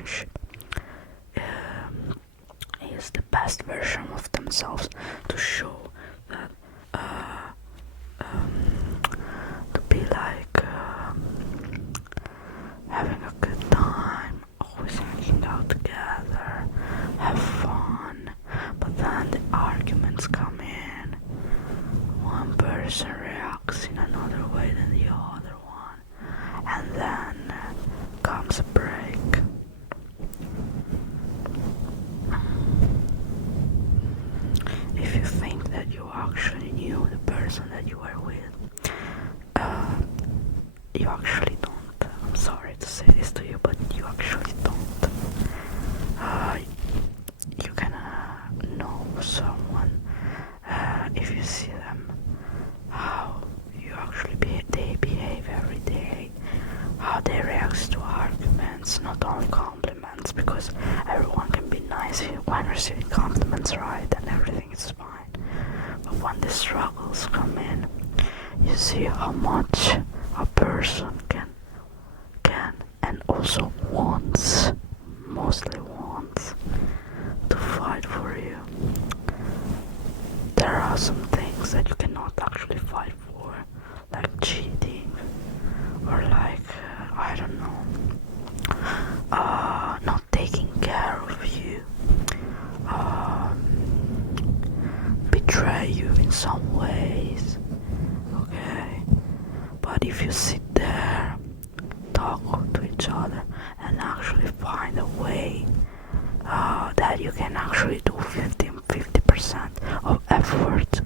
relationship is the best version of themselves, to show that to be like having a good time, always hanging out together, have fun. But then the arguments come in. One person reacts in another way than the other one, and then comes a break. If you think that you actually knew the person that you were with, you actually don't. I'm sorry to say this to you, but you actually don't. You can know someone if you see them, how you actually they behave every day, how they react to arguments, not only compliments, because everyone can be nice when receiving compliments, right, and everything is fine. But when the struggles come in, you see how much a person can and also wants, mostly wants, to fight for you. There are some things that you cannot actually fight for, like cheating, or like, I don't know, not taking care of you, betray you in some ways, okay? But if you sit there, talk to each other, and actually find a way that you can actually do 50% of effort,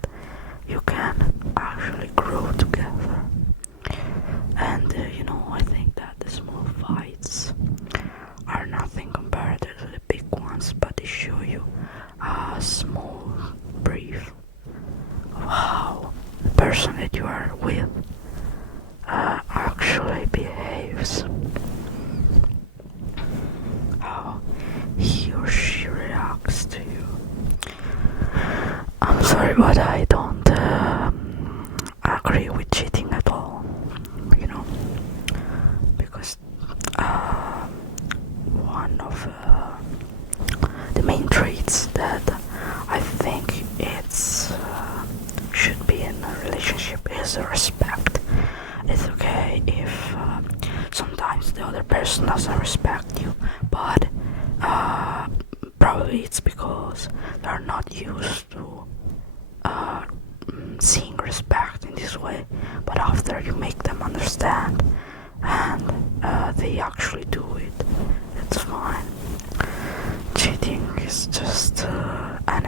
you can actually grow together. And I think that the small fights are nothing compared to the big ones, but they show you a small brief of how the person that you are with actually behaves, how he or she reacts to you. I'm sorry, but I don't agree with cheating at all, because one of the main traits that I think it's should be in a relationship is respect. It's okay if sometimes the other person doesn't respect you, but probably it's because they're not used to seeing respect in this way. But after you make them understand and they actually do it, it's fine. Cheating is just an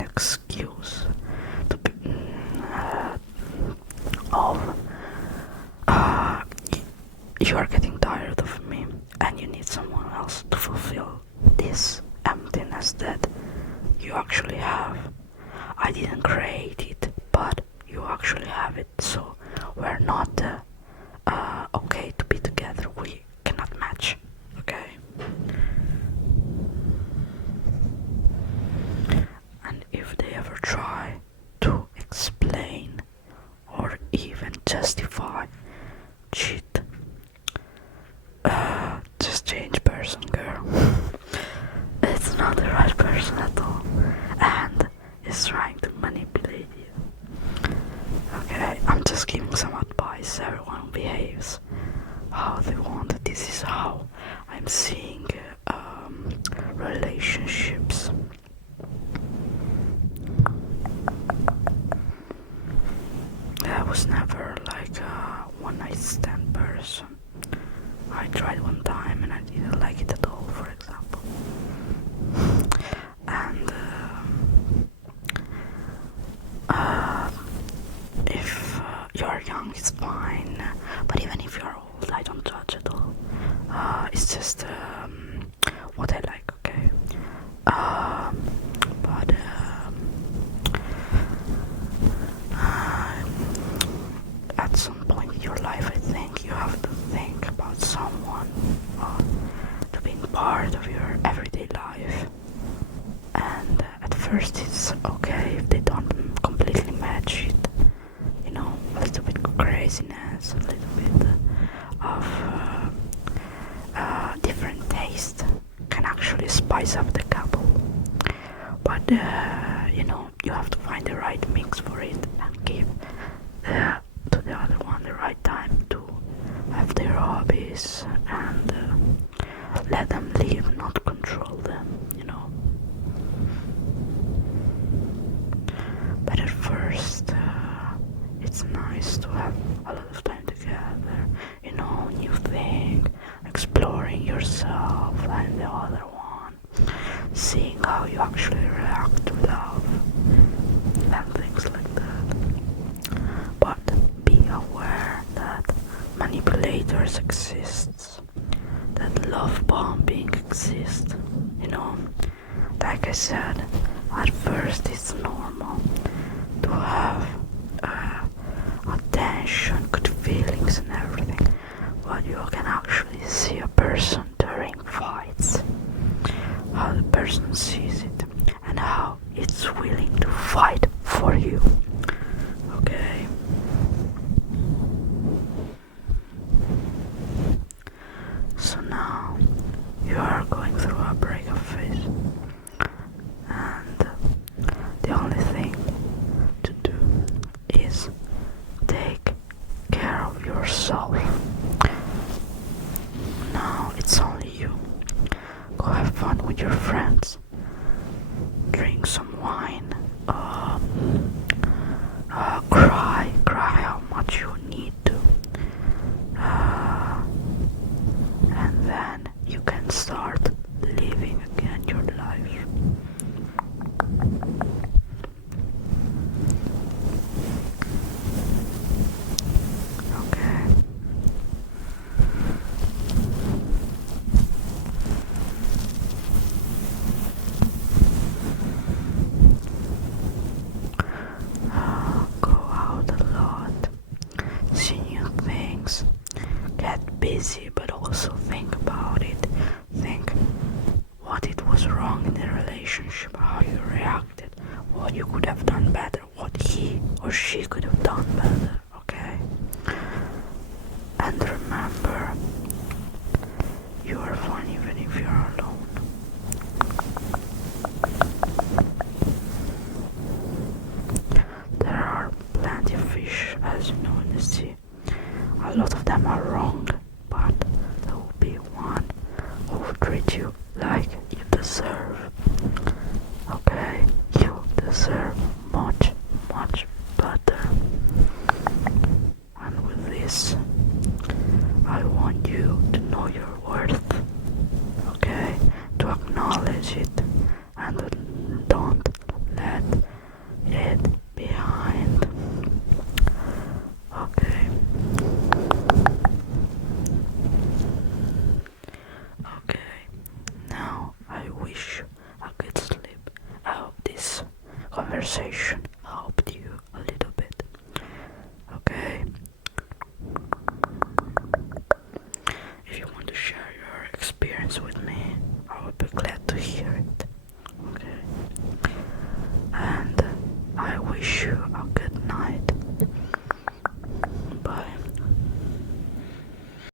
excuse to be, of you are getting tired of me and you need someone else to fulfill this emptiness that you actually have. I didn't create it, but you actually have it, so we're not okay to be together. We cannot match, okay? And if they ever try to explain or even justify cheat, just change person, girl. It's not the right person at all, and is trying to manipulate you. Okay, I'm just giving some advice. Everyone behaves how they want. This is how I'm seeing relationships. I was never like a one-night stand person. I tried one time and I didn't like it at all, for example. And if you're young, it's fine. But even if you're old, I don't judge at all. It's just what I like, okay? But at some point in your life, I think you have to think about someone to being part of your everyday life. And at first it's okay if they don't completely match it, a little bit of craziness, a little bit of different spice up the couple. But you have to find the right mix for it and give to the other one the right time to have their hobbies and let them live, not control them. But at first, it's nice to have a lot of time together, new thing, exploring yourself and the other one, seeing how you actually react to love and things like that. But be aware that manipulators exist, that love bombing exists. Like I said, at first it's normal to have attention, good feelings and everything, but you can actually see a person during fights, how the person sees it and how it's willing to fight for you. Okay? So now you are going through a breakup phase, and the only thing to do is take care of yourself. Now it's only you. Go have fun with your friends, drink some wine, cry how much you need to, and then you can start living again your life. Okay. Go out a lot, see new things, get busy, but also think about it. Think what it was wrong in the relationship, how you reacted, what you could have done better, what he or she could have done better, okay? And remember, you are fine even if you are alone. There are plenty of fish, as you know, in the sea. A lot of them are wrong, but there will be one who will treat you like you deserve. Okay? You deserve much, much better. And with this, I want you to know your worth. Okay? To acknowledge it and don't let it behind. Okay. Okay. Now I wish you a good sleep. I hope this conversation helped you a little bit. Okay. If you want to share your experience with me, I would be glad to hear.